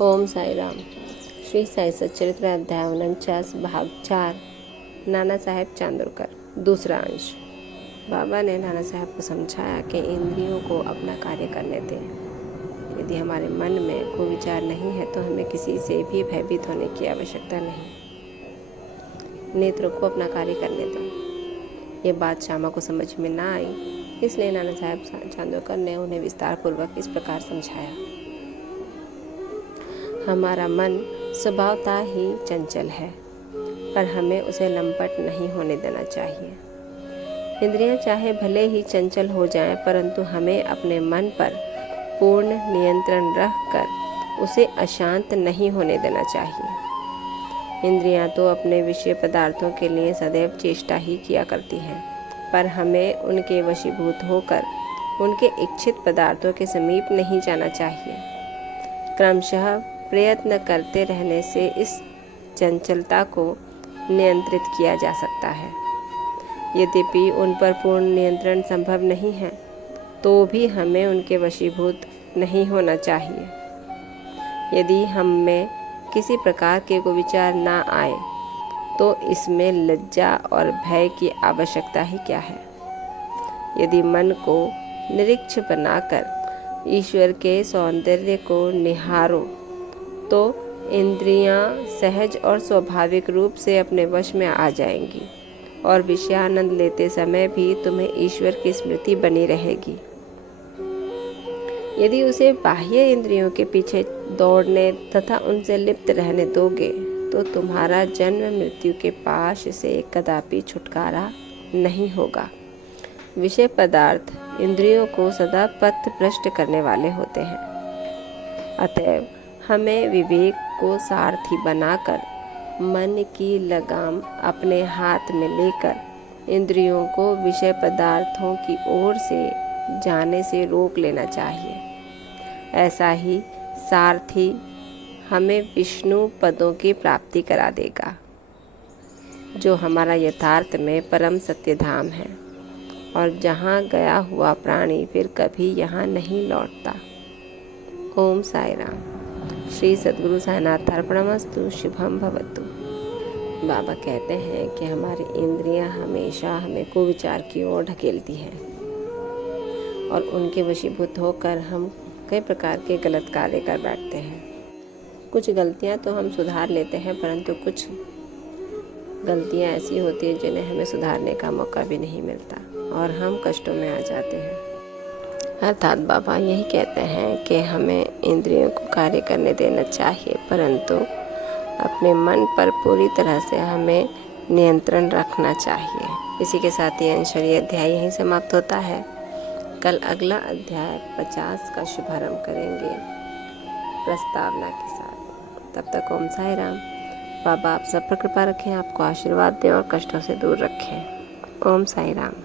ओम साई राम। श्री साई सच्चरित्र अध्याय 49 भाग 4 नाना साहेब चांदोरकर दूसरा अंश। बाबा ने नाना साहब को समझाया कि इंद्रियों को अपना कार्य करने दें। यदि हमारे मन में कोई विचार नहीं है तो हमें किसी से भी भयभीत होने की आवश्यकता नहीं। नेत्रों को अपना कार्य करने दें। ये बात श्यामा को समझ में ना आई, इसलिए नाना साहब चांदोरकर ने उन्हें विस्तार पूर्वक इस प्रकार समझाया। हमारा मन स्वभावतः ही चंचल है, पर हमें उसे लंपट नहीं होने देना चाहिए। इंद्रियां चाहे भले ही चंचल हो जाएं, परंतु हमें अपने मन पर पूर्ण नियंत्रण रखकर उसे अशांत नहीं होने देना चाहिए। इंद्रियां तो अपने विषय पदार्थों के लिए सदैव चेष्टा ही किया करती हैं, पर हमें उनके वशीभूत होकर उनके इच्छित पदार्थों के समीप नहीं जाना चाहिए। क्रमशः प्रयत्न करते रहने से इस चंचलता को नियंत्रित किया जा सकता है। यद्यपि उन पर पूर्ण नियंत्रण संभव नहीं है, तो भी हमें उनके वशीभूत नहीं होना चाहिए। यदि हम में किसी प्रकार के कोई विचार ना आए, तो इसमें लज्जा और भय की आवश्यकता ही क्या है। यदि मन को निरीक्ष बनाकर ईश्वर के सौंदर्य को निहारो, तो इंद्रियां सहज और स्वाभाविक रूप से अपने वश में आ जाएंगी और विषयानंद लेते समय भी तुम्हें ईश्वर की स्मृति बनी रहेगी। यदि उसे बाह्य इंद्रियों के पीछे दौड़ने तथा उनसे लिप्त रहने दोगे, तो तुम्हारा जन्म मृत्यु के पाश से कदापि छुटकारा नहीं होगा। विषय पदार्थ इंद्रियों को सदा पथ भ्रष्ट करने वाले होते हैं। अतएव हमें विवेक को सारथी बनाकर मन की लगाम अपने हाथ में लेकर इंद्रियों को विषय पदार्थों की ओर से जाने से रोक लेना चाहिए। ऐसा ही सारथी हमें विष्णु पदों की प्राप्ति करा देगा, जो हमारा यथार्थ में परम सत्य धाम है, और जहाँ गया हुआ प्राणी फिर कभी यहाँ नहीं लौटता। ओम साई राम। श्री सद्गुरु साईनाथ अर्पणमस्तु। शुभम भवतु। बाबा कहते हैं कि हमारी इंद्रियां हमेशा हमें कुविचार की ओर ढकेलती हैं और उनके वशीभूत होकर हम कई प्रकार के गलत कार्य कर बैठते हैं। कुछ गलतियां तो हम सुधार लेते हैं, परंतु कुछ गलतियां ऐसी होती हैं जिन्हें हमें सुधारने का मौका भी नहीं मिलता और हम कष्टों में आ जाते हैं। अर्थात बाबा यही कहते हैं कि हमें इंद्रियों को कार्य करने देना चाहिए, परंतु अपने मन पर पूरी तरह से हमें नियंत्रण रखना चाहिए। इसी के साथ ये अंशरीय अध्याय यहीं समाप्त होता है। कल अगला अध्याय 50 का शुभारंभ करेंगे प्रस्तावना के साथ। तब तक ओम साई राम। बाबा आप सब पर कृपा रखें, आपको आशीर्वाद दें और कष्टों से दूर रखें। ओम साई राम।